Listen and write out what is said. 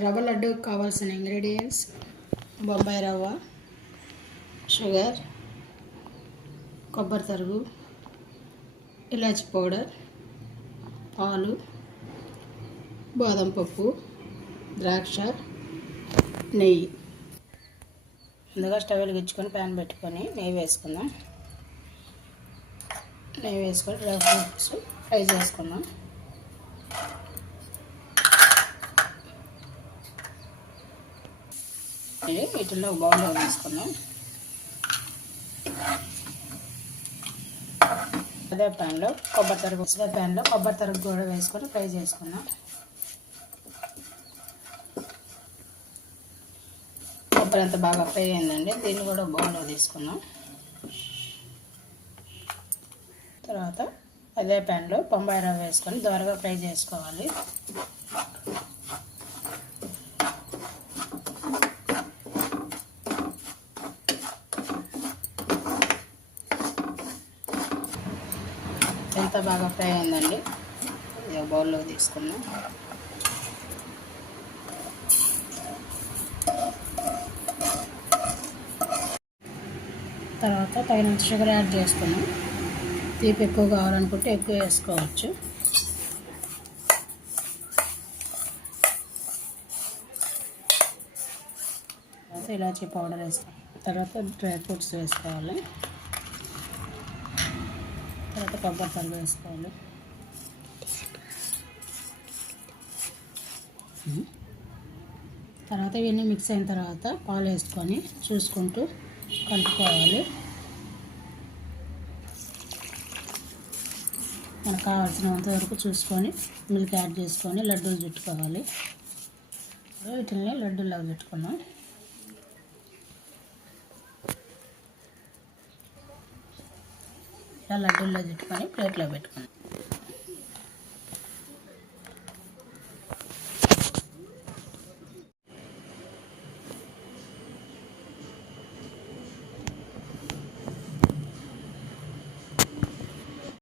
రవ్వ లడ్డు కావాల్సిన ఇంగ్రీడియంట్స్ బొంబాయి రవ్వ షుగర్ కొబ్బరి తరుగు ఇలాచి పౌడర్ పాలు బాదం పప్పు ద్రాక్ష నెయ్యి. ముందుగా స్టవ్ వెలిగించుకొని ప్యాన్ పెట్టుకొని నెయ్యి వేసుకుందాం. నెయ్యి వేసుకొని డ్రై ఫ్రూట్స్ ఫ్రై చేసుకుందాం. ఇది వీటిల్లో బౌల్లో వేసుకున్నాం అదే ప్యాన్లో కొబ్బరి తరుగు అదే ప్యాన్లో కొబ్బరి తరుగు కూడా వేసుకొని ఫ్రై చేసుకున్నాం. కొబ్బరి అంతా బాగా ఫ్రై అయిందండి దీన్ని కూడా బౌల్లో తీసుకున్నాం. తర్వాత అదే ప్యాన్లో బొంబాయి రవ్వ వేసుకొని దోరగా ఫ్రై చేసుకోవాలి. ఎంత బాగా ఫ్రై అయిందండి? ఇది బౌల్లో తీసుకున్నాం తర్వాత తగినంత షుగర్ యాడ్ చేసుకున్నాం తీపి ఎక్కువ కావాలనుకుంటే ఎక్కువ వేసుకోవచ్చు. తర్వాత ఇలాచీ పౌడర్ వేసుకోవాలి తర్వాత డ్రై ఫ్రూట్స్ వేసుకోవాలి. తర్వాత కొబ్బరి తల్లి వేసుకోవాలి. తర్వాత ఇవన్నీ మిక్స్ అయిన తర్వాత పాలు వేసుకొని చూసుకుంటూ కలుపుకోవాలి. మనకు కావాల్సినంత వరకు చూసుకొని మిల్క్ యాడ్ చేసుకొని లడ్డూలు చుట్టుకోవాలి. వీటిని లడ్డూలాగా పెట్టుకున్నాం. ఇలా లడ్డూల్లో చుట్టుకొని ప్లేట్లో పెట్టుకున్నాం